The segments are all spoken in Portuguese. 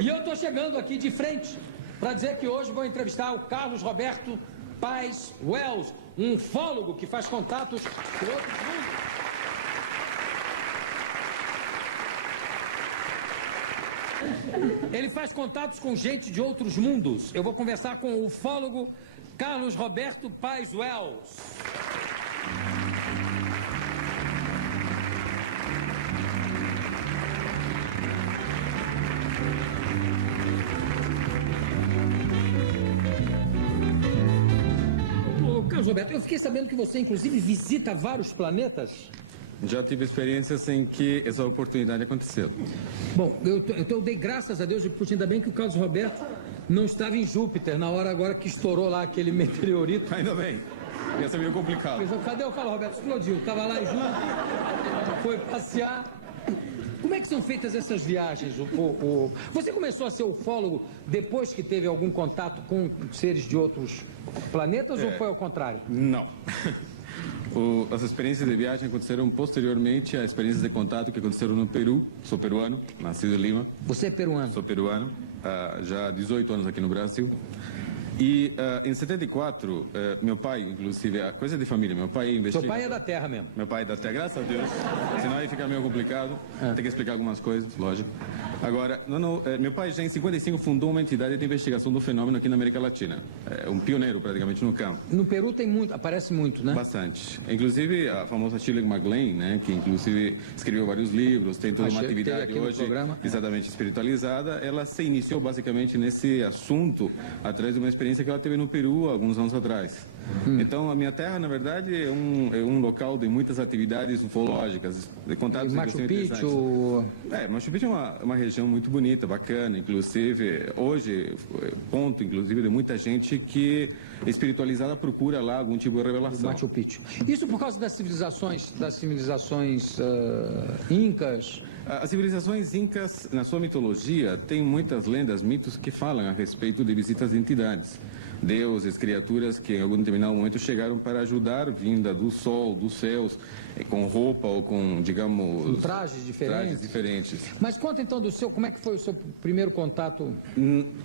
E eu estou chegando aqui de frente para dizer que hoje vou entrevistar o Carlos Roberto Paes Wells, um ufólogo que faz contatos com outros mundos. Ele faz contatos com gente de outros mundos. Eu vou conversar com o ufólogo Carlos Roberto Paes Wells. Carlos Roberto, eu fiquei sabendo que você, inclusive, visita vários planetas. Já tive experiências em que essa oportunidade aconteceu. Bom, eu dei graças a Deus, e puxa, ainda bem que o Carlos Roberto não estava em Júpiter, na hora agora que estourou lá aquele meteorito. Ainda bem, ia ser meio complicado. Cadê o Carlos Roberto? Explodiu, estava lá em Júpiter, foi passear. Como é que são feitas essas viagens? Você começou a ser ufólogo depois que teve algum contato com seres de outros planetas ou foi ao contrário? Não. As experiências de viagem aconteceram posteriormente a experiências de contato que aconteceram no Peru. Sou peruano, nascido em Lima. Você é peruano? Sou peruano, já há 18 anos aqui no Brasil. E em 74, meu pai, inclusive, a coisa de família, meu pai investiga... Seu pai é da terra mesmo? Meu pai é da terra, graças a Deus. Senão aí fica meio complicado, tem que explicar algumas coisas, lógico. Agora, meu pai já em 55 fundou uma entidade de investigação do fenômeno aqui na América Latina. É um pioneiro praticamente no campo. No Peru tem muito, aparece muito, né? Bastante. Inclusive a famosa Shirley MacLaine, né, que inclusive escreveu vários livros, tem toda uma atividade hoje exatamente espiritualizada. Ela se iniciou basicamente nesse assunto através de uma experiência que ela teve no Peru alguns anos atrás. Então a minha terra, na verdade, é um local de muitas atividades ufológicas, de contatos. E Machu Picchu... Machu Picchu é uma região muito bonita, bacana, inclusive hoje, ponto inclusive de muita gente que espiritualizada procura lá algum tipo de revelação. Machu Picchu. Isso por causa das civilizações incas? As civilizações incas, na sua mitologia, tem muitas lendas, mitos que falam a respeito de visitas de entidades. Deuses, criaturas que em algum determinado momento chegaram para ajudar, vinda do sol, dos céus, com roupa ou com, digamos... Trajes diferentes. Mas conta então como é que foi o seu primeiro contato?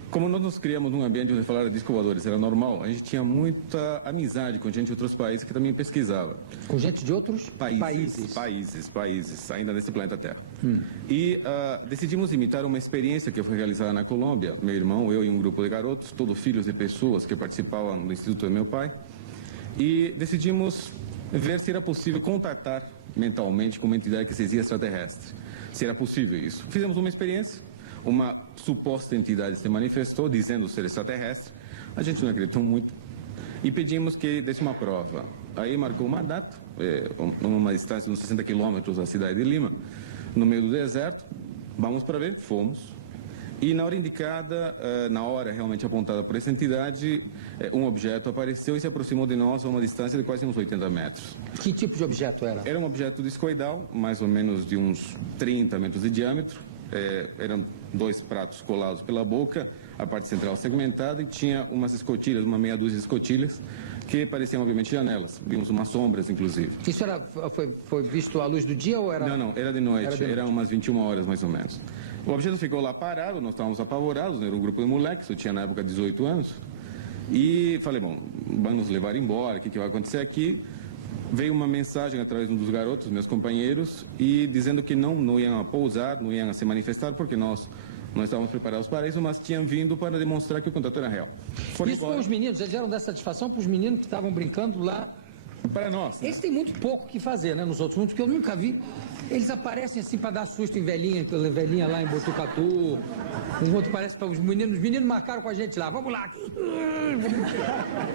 Como nós nos criamos num ambiente onde falar de disco voadores era normal, a gente tinha muita amizade com gente de outros países que também pesquisava. Com gente de outros países, ainda nesse planeta Terra. E decidimos imitar uma experiência que foi realizada na Colômbia. Meu irmão, eu e um grupo de garotos, todos filhos de pessoas que participavam do Instituto do meu pai, e decidimos ver se era possível contatar mentalmente com uma entidade que se dizia extraterrestre. Se era possível isso. Fizemos uma experiência, uma suposta entidade se manifestou dizendo ser extraterrestre, a gente não acreditou muito e pedimos que desse uma prova. Aí marcou uma data, uma distância de uns 60 quilômetros da cidade de Lima, no meio do deserto, vamos para ver, fomos. E na hora indicada, na hora realmente apontada por essa entidade, um objeto apareceu e se aproximou de nós a uma distância de quase uns 80 metros. Que tipo de objeto era? Era um objeto discoidal, mais ou menos de uns 30 metros de diâmetro. Eram dois pratos colados pela boca, a parte central segmentada, e tinha umas escotilhas, uma meia dúzia de escotilhas, que pareciam obviamente janelas. Vimos umas sombras, inclusive. Isso foi visto à luz do dia ou era... Não, era de noite, era umas 21 horas mais ou menos. O objeto ficou lá parado, nós estávamos apavorados, era um grupo de moleques, eu tinha na época 18 anos, e falei, bom, vamos nos levar embora, o que vai acontecer aqui? Veio uma mensagem através de um dos garotos, meus companheiros, e dizendo que não iam pousar, não iam se manifestar, porque nós não estávamos preparados para isso, mas tinham vindo para demonstrar que o contato era real. Isso para os meninos, já deram dessa satisfação para os meninos que estavam brincando lá? Para nós. Eles têm muito pouco o que fazer, né, nos outros mundos, porque eu nunca vi. Eles aparecem assim para dar susto em velhinha lá em Botucatu. Um outro parece para os meninos marcaram com a gente lá, vamos lá.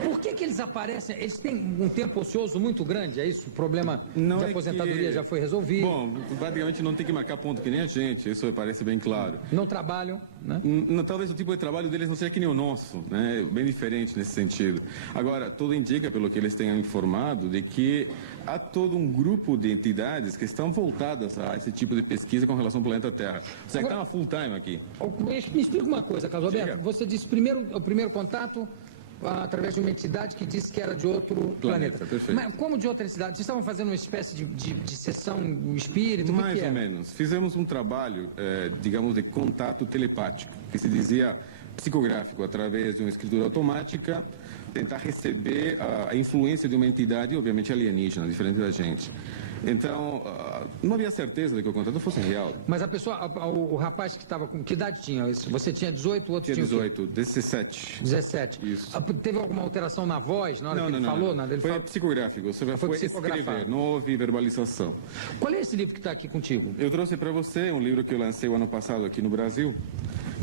Por que eles aparecem? Eles têm um tempo ocioso muito grande, é isso? O problema de aposentadoria já foi resolvido? Bom, praticamente não tem que marcar ponto que nem a gente, isso parece bem claro. Não trabalham, né? Talvez o tipo de trabalho deles não seja que nem o nosso, né? Bem diferente nesse sentido. Agora, tudo indica, pelo que eles tenham informado, de que há todo um grupo de entidades que estão voltadas a esse tipo de pesquisa com relação ao planeta Terra. Você está full time aqui. Me explica uma coisa, Carlos Alberto. Você disse o primeiro contato através de uma entidade que disse que era de outro planeta. Perfeito. Mas como de outra entidade? Vocês estavam fazendo uma espécie de sessão espírita? O que Mais que ou era? menos. Fizemos um trabalho, digamos, de contato telepático, que se dizia psicográfico, através de uma escritura automática, tentar receber a influência de uma entidade, obviamente alienígena, diferente da gente. Então, não havia certeza de que o contato fosse real. Mas a pessoa, o rapaz que estava com... Que idade tinha? Você tinha 18, o outro Tinha tinha o quê? 18, 17. 17. Isso. Teve alguma alteração na voz na hora que ele falou? Nada? Ele Foi falou... psicográfico, você Foi foi psicografado. escrever, não houve verbalização. Qual é esse livro que está aqui contigo? Eu trouxe para você um livro que eu lancei o ano passado aqui no Brasil,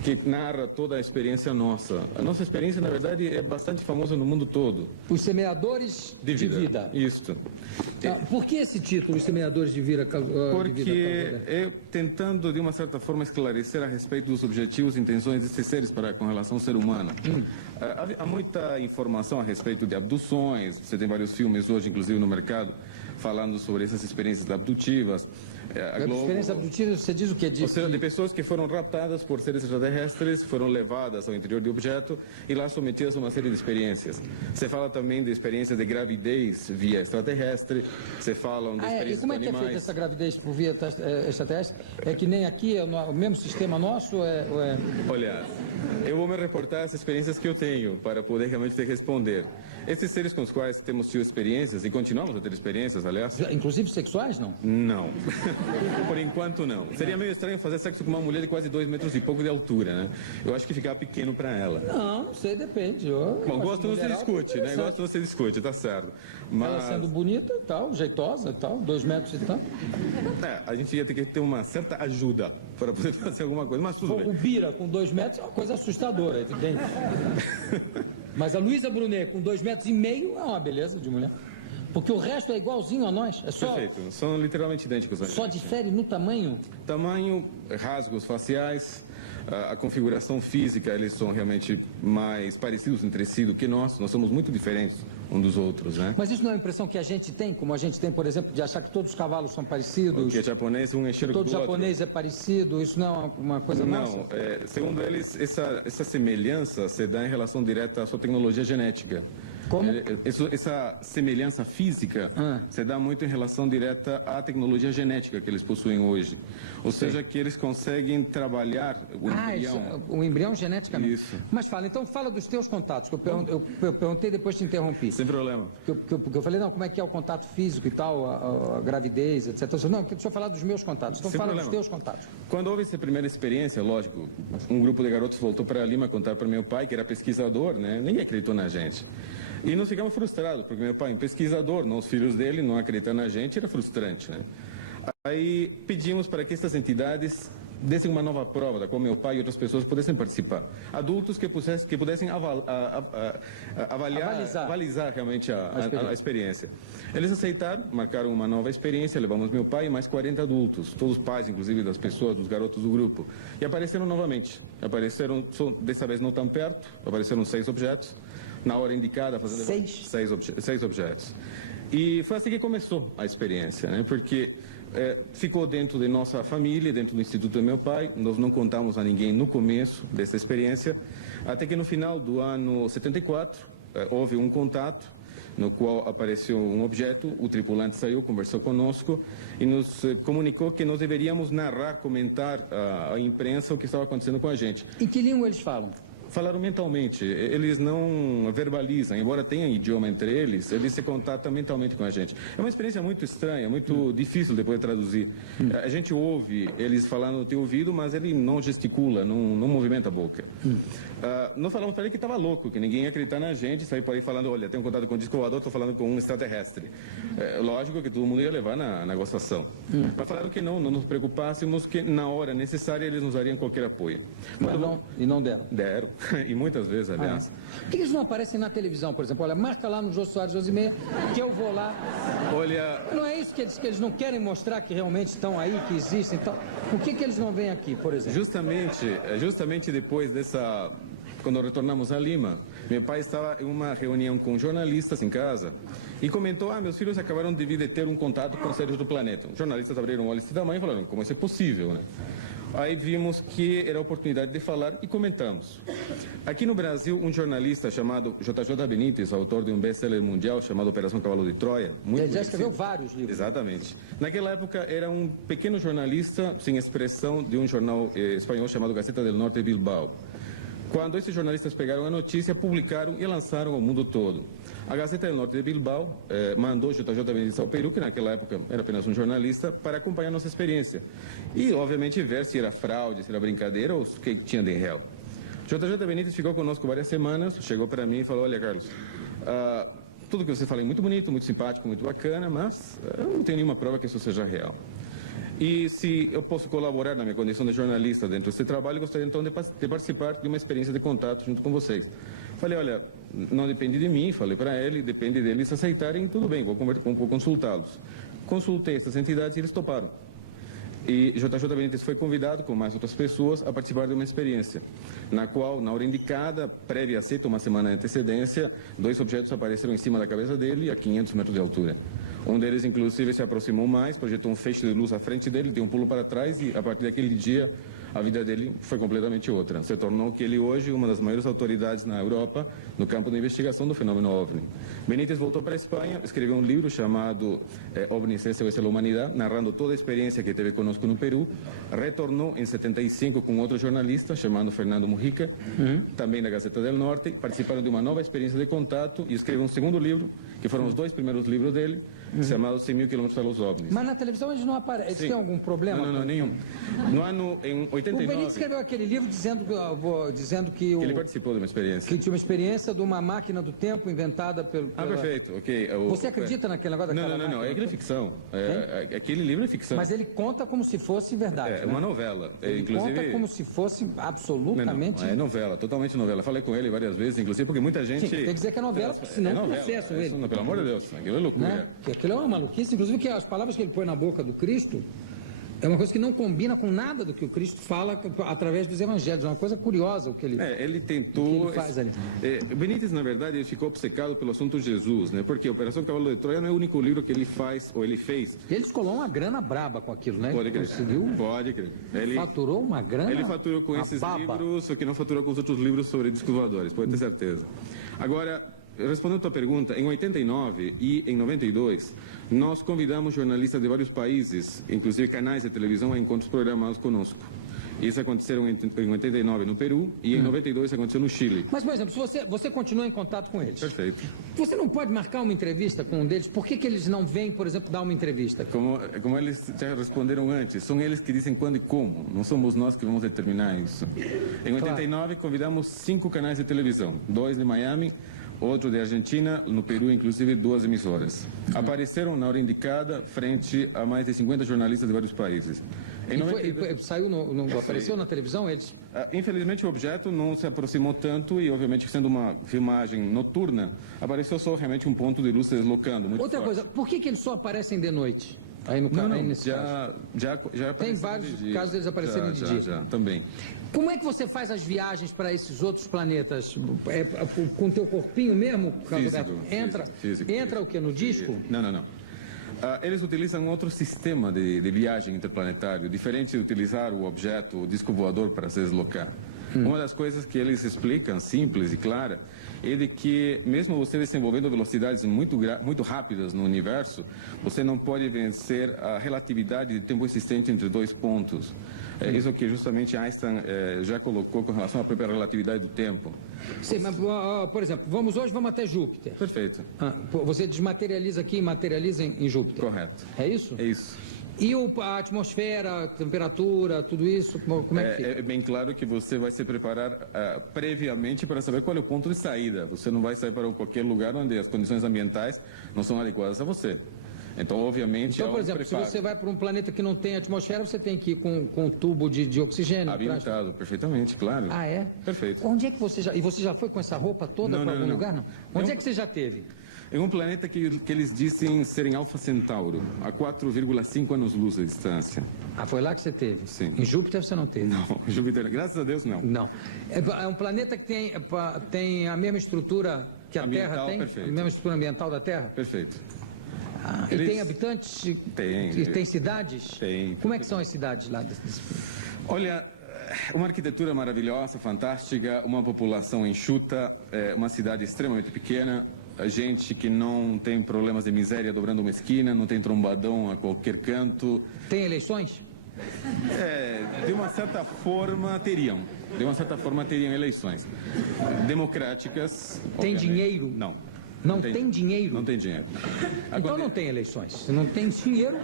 que narra toda a experiência nossa. A nossa experiência, na verdade, é bastante famosa no mundo todo. Os Semeadores de Vida. Isso. Por que esse título, Os Semeadores de Vida? Porque eu tentando, de uma certa forma, esclarecer a respeito dos objetivos e intenções desses seres com relação ao ser humano. Há muita informação a respeito de abduções, você tem vários filmes hoje, inclusive no mercado, falando sobre essas experiências abdutivas. Experiência abdutiva, você diz o quê? Ou seja, de pessoas que foram raptadas por seres extraterrestres, foram levadas ao interior do objeto e lá submetidas a uma série de experiências. Você fala também de experiências de gravidez via extraterrestre, você fala de experiências e como é que é feita essa gravidez por via extraterrestre? É que nem aqui, é o mesmo sistema nosso? Olha, eu vou me reportar às experiências que eu tenho para poder realmente te responder. Esses seres com os quais temos tido experiências e continuamos a ter experiências, aliás? Inclusive sexuais, não? Não. Por enquanto, não. Seria meio estranho fazer sexo com uma mulher de quase 2 metros e pouco de altura, né? Eu acho que ficava pequeno para ela. Não sei, depende. Bom, gosto não se discute, né? Gosto não se discute, tá certo. Mas... Ela sendo bonita e tal, jeitosa e tal, 2 metros e tal. A gente ia ter que ter uma certa ajuda para poder fazer alguma coisa, mas tudo bem. O Bira com 2 metros é uma coisa assustadora, evidente. Mas a Luísa Brunet com 2,5 metros é uma beleza de mulher. Porque o resto é igualzinho a nós. É só, perfeito, são literalmente idênticos a gente. Só difere no tamanho? Tamanho, rasgos faciais, a configuração física, eles são realmente mais parecidos entre si do que nós. Nós somos muito diferentes um dos outros, né? Mas isso não é uma impressão que a gente tem, como a gente tem, por exemplo, de achar que todos os cavalos são parecidos? Que é japonês, um é cheiro do outro. Todo japonês é parecido, isso não é uma coisa nossa? Não, segundo eles, essa semelhança se dá em relação direta à sua tecnologia genética. Como? Essa semelhança física se dá muito em relação direta à tecnologia genética que eles possuem hoje. Ou seja, que eles conseguem trabalhar o embrião. O embrião geneticamente. Isso. Mas fala dos teus contatos, que eu perguntei depois te interrompi. Sem problema. Porque eu falei, não, como é que é o contato físico e tal, a gravidez, etc. Não, deixa eu falar dos meus contatos. Então fala dos teus contatos. Quando houve essa primeira experiência, lógico, um grupo de garotos voltou para Lima contar para meu pai, que era pesquisador, né? Ninguém acreditou na gente. E nós ficamos frustrados, porque meu pai, um pesquisador, não os filhos dele, não acreditando na gente, era frustrante, né? Aí pedimos para que essas entidades dessem uma nova prova, da qual meu pai e outras pessoas pudessem participar. Adultos que pudessem avalizar realmente a experiência. Eles aceitaram, marcaram uma nova experiência, levamos meu pai e mais 40 adultos, todos pais, inclusive, das pessoas, dos garotos do grupo. E apareceram novamente. Apareceram, dessa vez não tão perto, apareceram 6 objetos. Na hora indicada, fazendo 6 objetos. E foi assim que começou a experiência, né? Porque ficou dentro de nossa família, dentro do Instituto do meu pai. Nós não contamos a ninguém no começo dessa experiência, até que no final do ano 74 houve um contato no qual apareceu um objeto, o tripulante saiu, conversou conosco e nos comunicou que nós deveríamos narrar, comentar à imprensa o que estava acontecendo com a gente. Em que língua eles falam? Falaram mentalmente, eles não verbalizam, embora tenham idioma entre eles se contatam mentalmente com a gente. É uma experiência muito estranha, muito difícil depois de traduzir. A gente ouve eles falando no teu ouvido, mas ele não gesticula, não movimenta a boca. Nós falamos para ele que estava louco, que ninguém ia acreditar na gente, sair por aí falando, olha, tenho contato com um disco voador, estou falando com um extraterrestre. Lógico que todo mundo ia levar na gozação. Mas falaram que não nos preocupássemos, que na hora necessária eles nos dariam qualquer apoio. E não deram? Deram. E muitas vezes, aliás. Por que eles não aparecem na televisão, por exemplo? Olha, marca lá no Jô Soares 11h30 que eu vou lá. Olha... Não é isso que eles não querem mostrar que realmente estão aí, que existem e tal? Por que eles não vêm aqui, por exemplo? Justamente depois dessa... Quando retornamos a Lima, meu pai estava em uma reunião com jornalistas em casa e comentou, meus filhos acabaram de vir de ter um contato com seres do planeta. Os jornalistas abriram olhos desse tamanho e falaram, como isso é possível, né? Aí vimos que era a oportunidade de falar e comentamos. Aqui no Brasil, um jornalista chamado JJ Benítez, autor de um best-seller mundial chamado Operação Cavalo de Troia. Ele já escreveu vários livros. Exatamente. Naquela época, era um pequeno jornalista sem expressão de um jornal espanhol chamado Gaceta del Norte de Bilbao. Quando esses jornalistas pegaram a notícia, publicaram e lançaram ao mundo todo. A Gaceta del Norte de Bilbao mandou JJ Benítez ao Peru, que naquela época era apenas um jornalista, para acompanhar nossa experiência. E, obviamente, ver se era fraude, se era brincadeira ou o que tinha de real. JJ Benítez ficou conosco várias semanas, chegou para mim e falou: olha, Carlos, tudo que você fala é muito bonito, muito simpático, muito bacana, mas eu não tenho nenhuma prova que isso seja real. E se eu posso colaborar na minha condição de jornalista dentro desse trabalho, gostaria então de participar de uma experiência de contato junto com vocês. Falei: olha, não depende de mim, falei para ele, depende deles aceitarem, tudo bem, vou consultá-los. Consultei essas entidades e eles toparam. E JJ Benítez foi convidado, com mais outras pessoas, a participar de uma experiência, na qual, na hora indicada, prévia aceita, uma semana de antecedência, 2 objetos apareceram em cima da cabeça dele, a 500 metros de altura. Um deles, inclusive, se aproximou mais, projetou um feixe de luz à frente dele, deu um pulo para trás e, a partir daquele dia, a vida dele foi completamente outra. Se tornou que ele hoje uma das maiores autoridades na Europa no campo da investigação do fenômeno OVNI. Benítez voltou para a Espanha, escreveu um livro chamado OVNI SOS la Humanidad, narrando toda a experiência que teve conosco no Peru. Retornou em 75 com outro jornalista chamado Fernando Mujica, também da Gaceta del Norte. Participaram de uma nova experiência de contato e escreveu um segundo livro, que foram os 2 primeiros livros dele, chamado 100.000 quilômetros para os OVNIs. Mas na televisão eles não aparecem. Eles têm algum problema? Não, nenhum. No ano, em 89... O Benítez escreveu aquele livro dizendo que ele participou de uma experiência. Que tinha uma experiência de uma máquina do tempo inventada pelo... perfeito, ok. Você acredita naquele negócio daquela máquina? Não, aquilo é ficção. Aquele livro é ficção. Mas ele conta como se fosse verdade, É uma novela. Ele inclusive... conta como se fosse absolutamente... Não, é novela, totalmente novela. Falei com ele várias vezes, inclusive, porque muita gente... Sim, tem que dizer que é novela, porque senão processam ele. Não, pelo amor de Deus, aquilo é loucura. Né? Aquilo é uma maluquice, inclusive que as palavras que ele põe na boca do Cristo é uma coisa que não combina com nada do que o Cristo fala através dos evangelhos. É uma coisa curiosa o que ele, ele tentou... o que ele faz ali. Benítez, na verdade, ele ficou obcecado pelo assunto Jesus, né? Porque Operação Cavalo de Troia não é o único livro que ele faz, ou ele fez. Ele descolou uma grana braba com aquilo, né? Pode crer. Conseguiu... Pode crer. Ele faturou uma grana... Ele faturou com esses livros, só que não faturou com os outros livros sobre discos voadores, pode ter certeza. Agora... Respondendo a tua pergunta, em 89 e em 92, nós convidamos jornalistas de vários países, inclusive canais de televisão, a encontros programados conosco. Isso aconteceu em 89 no Peru e em 92 aconteceu no Chile. Mas, por exemplo, se você continua em contato com eles... Perfeito. Você não pode marcar uma entrevista com um deles? Por que eles não vêm, por exemplo, dar uma entrevista? Como eles já responderam antes, são eles que dizem quando e como. Não somos nós que vamos determinar isso. Em 89, convidamos 5 canais de televisão, 2 de Miami, outro de Argentina, no Peru, inclusive 2 emissoras. Apareceram na hora indicada, frente a mais de 50 jornalistas de vários países. Saiu apareceu na televisão eles? Infelizmente o objeto não se aproximou tanto e, obviamente, sendo uma filmagem noturna, apareceu só realmente um ponto de luz se deslocando. Outra coisa, por que eles só aparecem de noite? Aí no já tem vários casos deles aparecerem de dia. Já, também. Como é que você faz as viagens para esses outros planetas? Com o teu corpinho mesmo, Roberto? Entra o que? No disco? Não. Eles utilizam outro sistema de viagem interplanetário, diferente de utilizar o objeto, o disco voador, para se deslocar. Uma das coisas que eles explicam, simples e clara, é de que mesmo você desenvolvendo velocidades muito rápidas no universo, você não pode vencer a relatividade de tempo existente entre 2 pontos. É isso que justamente Einstein já colocou com relação à própria relatividade do tempo. Sim, mas, por exemplo, vamos até Júpiter. Perfeito. Você desmaterializa aqui e materializa em Júpiter. Correto. É isso? É isso. E a atmosfera, a temperatura, tudo isso, como é que fica? É bem claro que você vai se preparar previamente para saber qual é o ponto de saída. Você não vai sair para qualquer lugar onde as condições ambientais não são adequadas a você. Então, obviamente, por exemplo, se você vai para um planeta que não tem atmosfera, você tem que ir com um tubo de oxigênio. Habilitado, perfeitamente, claro. Ah, é? Perfeito. Onde é que você já... E você já foi com essa roupa toda para algum lugar, não? Onde é que você já teve? É um planeta que eles dizem serem Alfa Centauro, a 4,5 anos-luz de distância. Foi lá que você teve? Sim. Em Júpiter você não teve? Não, Júpiter, graças a Deus, não. Não. É um planeta que tem a mesma estrutura que a Terra tem? Perfeito. A mesma estrutura ambiental da Terra? Perfeito. E tem habitantes? Tem. E tem cidades? Tem. Como é que são as cidades lá? Olha, uma arquitetura maravilhosa, fantástica, uma população enxuta, uma cidade extremamente pequena, gente que não tem problemas de miséria dobrando uma esquina, não tem trombadão a qualquer canto. Tem eleições? De uma certa forma teriam. De uma certa forma teriam eleições democráticas. Tem obviamente. dinheiro? Não. Não tem dinheiro? Não tem dinheiro. Então não tem eleições. Se não tem dinheiro...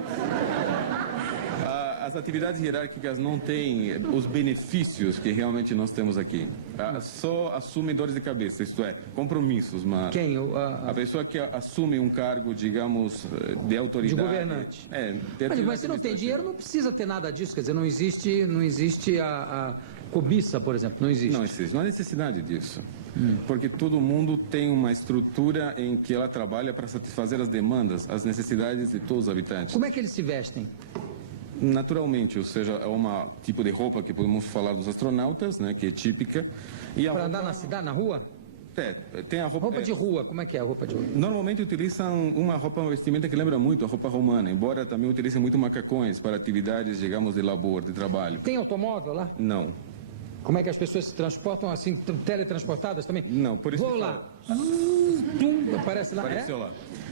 As atividades hierárquicas não têm os benefícios que realmente nós temos aqui. Só assume dores de cabeça, isto é, compromissos. Quem? A pessoa que assume um cargo, digamos, de autoridade... De governante. Mas se não tem dinheiro, não precisa ter nada disso. Quer dizer, não existe a cobiça, por exemplo. Não existe. Não existe. Não há necessidade disso. Porque todo mundo tem uma estrutura em que ela trabalha para satisfazer as demandas, as necessidades de todos os habitantes. Como é que eles se vestem? Naturalmente, ou seja, é um tipo de roupa que podemos falar dos astronautas, né, que é típica. Para andar na cidade, na rua? Tem a roupa de rua, como é que é a roupa de rua? Normalmente utilizam uma vestimenta que lembra muito a roupa romana, embora também utilizem muito macacões para atividades, digamos, de labor, de trabalho. Tem automóvel lá? Não. Como é que as pessoas se transportam assim, teletransportadas também? Não, por isso. Vou lá. Aparece lá. Apareceu lá.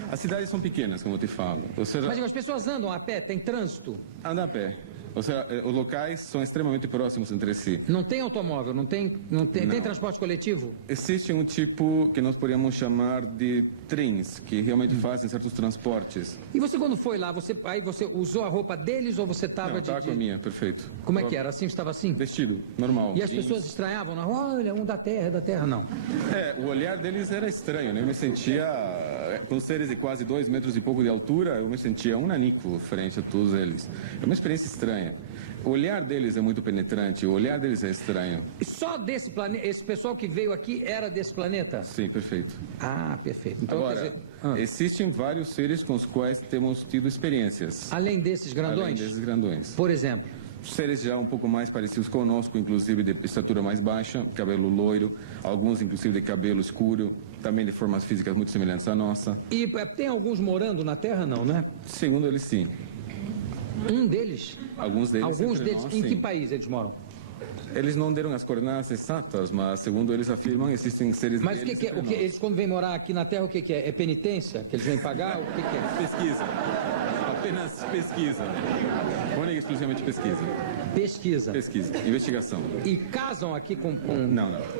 As cidades são pequenas, como eu te falo. Ou seja, mas as pessoas andam a pé, tem trânsito? Anda a pé. Ou seja, os locais são extremamente próximos entre si. Não tem automóvel, não tem transporte coletivo? Existe um tipo que nós poderíamos chamar de trens, que realmente fazem certos transportes. E você quando foi lá, você usou a roupa deles ou você estava Não, estava com a minha, perfeito. Como é que era? Assim, estava assim? Vestido, normal. E as pessoas estranhavam na rua? Olha, um da terra, não. O olhar deles era estranho, né? Eu me sentia, com seres de quase 2 metros e pouco de altura, eu me sentia um nanico frente a todos eles. É uma experiência estranha. O olhar deles é muito penetrante, o olhar deles é estranho. E só desse planeta, esse pessoal que veio aqui era desse planeta? Sim, perfeito. Ah, perfeito. Então, agora, existem vários seres com os quais temos tido experiências. Além desses grandões? Além desses grandões. Por exemplo? Seres já um pouco mais parecidos conosco, inclusive de estatura mais baixa, cabelo loiro, alguns inclusive de cabelo escuro, também de formas físicas muito semelhantes à nossa. E tem alguns morando na Terra, não, né? Segundo eles, sim. Um deles? Alguns deles. Nós, em sim. que país eles moram? Eles não deram as coordenadas exatas, mas segundo eles afirmam, existem seres. Mas o que eles quando vêm morar aqui na Terra, o que é? É penitência? Que eles vêm pagar? O que é? Pesquisa. Apenas pesquisa. Única e exclusivamente pesquisa. Pesquisa. Pesquisa. Investigação. E casam aqui com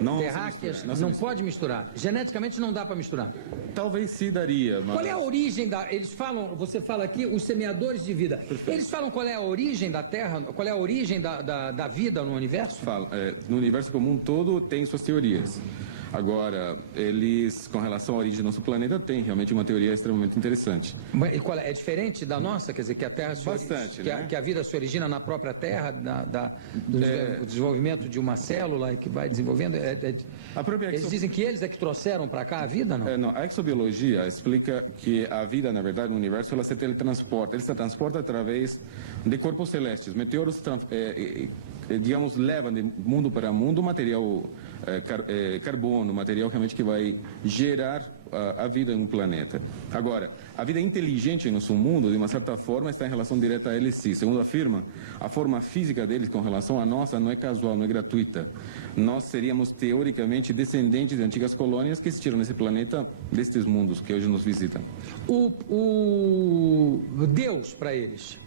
não terráqueas? Não pode misturar. Geneticamente não dá para misturar. Talvez sim daria, mas... Qual é a origem da... Eles falam, você fala aqui, os semeadores de vida. Perfeito. Eles falam qual é a origem da Terra, qual é a origem da vida no universo? Fala. No universo como um todo tem suas teorias. Agora, eles, com relação à origem do nosso planeta, têm realmente uma teoria extremamente interessante. E qual é? É diferente da nossa? Quer dizer, que a Terra que a vida se origina na própria Terra, do desenvolvimento de uma célula e que vai desenvolvendo? Eles dizem que eles é que trouxeram para cá a vida, não? Não, a exobiologia explica que a vida, na verdade, no universo, ela se teletransporta. Ela se transporta através de corpos celestes. Meteoros, digamos, levam de mundo para mundo material carbono, material realmente que vai gerar a vida em um planeta. Agora, a vida inteligente em nosso mundo, de uma certa forma, está em relação direta a eles sim. Segundo afirma, a forma física deles com relação à nossa não é casual, não é gratuita. Nós seríamos, teoricamente, descendentes de antigas colônias que existiram nesse planeta, destes mundos que hoje nos visitam. O Deus para eles...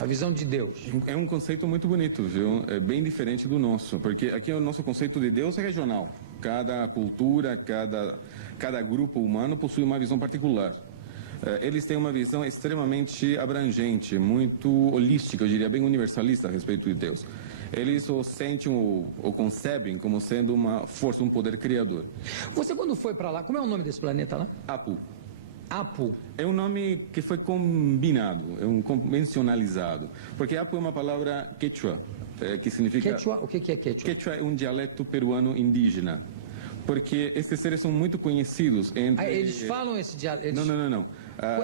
A visão de Deus. É um conceito muito bonito, viu? É bem diferente do nosso, porque aqui o nosso conceito de Deus é regional. Cada cultura, cada grupo humano possui uma visão particular. Eles têm uma visão extremamente abrangente, muito holística, eu diria bem universalista a respeito de Deus. Eles o sentem ou concebem como sendo uma força, um poder criador. Você quando foi para lá, como é o nome desse planeta lá? Apu. Apu. É um nome que foi combinado, é um convencionalizado. Porque Apu é uma palavra quechua, que significa... Quechua? O que é quechua? Quechua é um dialeto peruano indígena. Porque esses seres são muito conhecidos entre... eles falam esse dialeto? Não.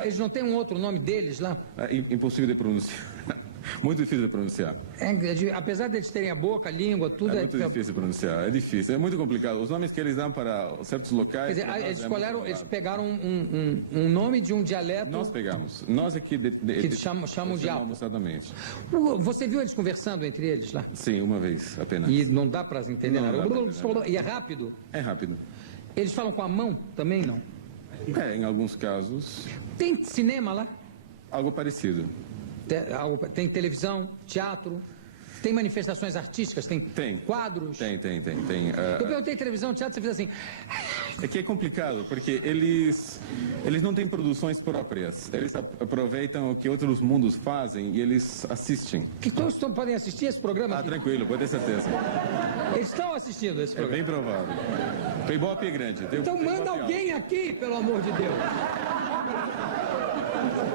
Eles não têm um outro nome deles lá? Impossível de pronunciar. Muito difícil de pronunciar. Apesar de eles terem a boca, a língua, tudo É muito difícil de pronunciar, é difícil, é muito complicado. Os nomes que eles dão para certos locais... Quer dizer, eles pegaram um nome de um dialeto... Nós pegamos. Nós aqui... que chamam de Yapo. Exatamente. Você viu eles conversando entre eles lá? Sim, uma vez apenas. E não dá para entender Não nada? dá pra entender. E é rápido? É rápido. Eles falam com a mão? Também não. Em alguns casos, Tem cinema lá? algo parecido. Tem televisão, teatro, tem manifestações artísticas, tem quadros. Tem. Eu perguntei televisão, teatro, você fez assim. É que é complicado, porque eles não têm produções próprias. Eles aproveitam o que outros mundos fazem e eles assistem. Que todos podem assistir esse programa? Aqui? Tranquilo, pode ter certeza. Eles estão assistindo esse É programa? bem provável. Foi Ibope é grande. Então manda alguém aqui, pelo amor de Deus.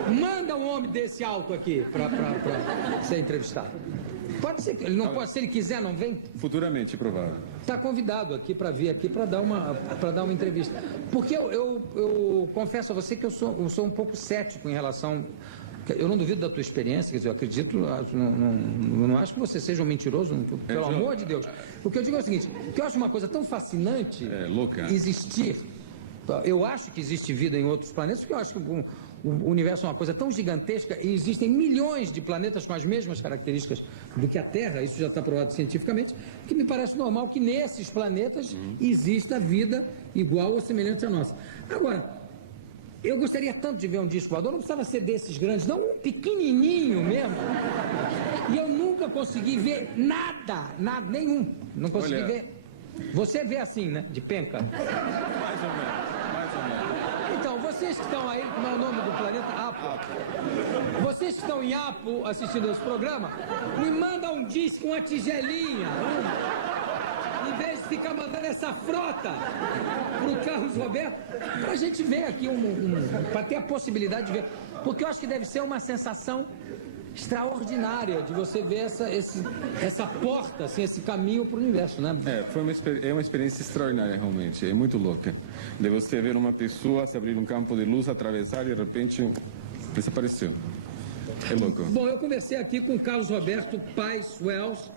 Manda um homem desse alto aqui para ser entrevistado. Pode ser, ele não pode, se ele quiser, não vem? Futuramente, provável. Está convidado aqui para vir aqui para dar uma entrevista. Porque eu confesso a você que eu sou um pouco cético em relação. Eu não duvido da tua experiência, quer dizer, eu acredito, não acho que você seja um mentiroso, pelo amor de Deus. O que eu digo é o seguinte, que eu acho uma coisa tão fascinante louca. Existir. Eu acho que existe vida em outros planetas, porque eu acho que o universo é uma coisa tão gigantesca e existem milhões de planetas com as mesmas características do que a Terra, isso já está provado cientificamente, que me parece normal que nesses planetas exista vida igual ou semelhante à nossa. Agora, eu gostaria tanto de ver um disco voador, não precisava ser desses grandes, não, um pequenininho mesmo. E eu nunca consegui ver nada, nenhum. Não consegui ver. Você vê assim, né? De penca. Mais ou menos. Então, vocês que estão aí, como é o nome do planeta? Apo. Vocês que estão em Apo assistindo esse programa, me mandam um disco, uma tigelinha. Em vez de ficar mandando essa frota pro Carlos Roberto, pra gente ver aqui, pra ter a possibilidade de ver. Porque eu acho que deve ser uma sensação extraordinária de você ver essa porta, assim, esse caminho para o universo, né? É uma experiência extraordinária, realmente. É muito louca. De você ver uma pessoa se abrir um campo de luz, atravessar e de repente desapareceu. É louco. Bom, eu conversei aqui com o Carlos Roberto Paes Wells,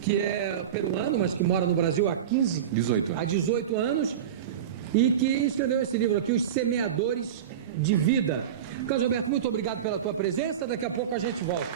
que é peruano, mas que mora no Brasil há 18 anos, e que escreveu esse livro aqui, Os Semeadores de Vida. Carlos Roberto, muito obrigado pela tua presença. Daqui a pouco a gente volta.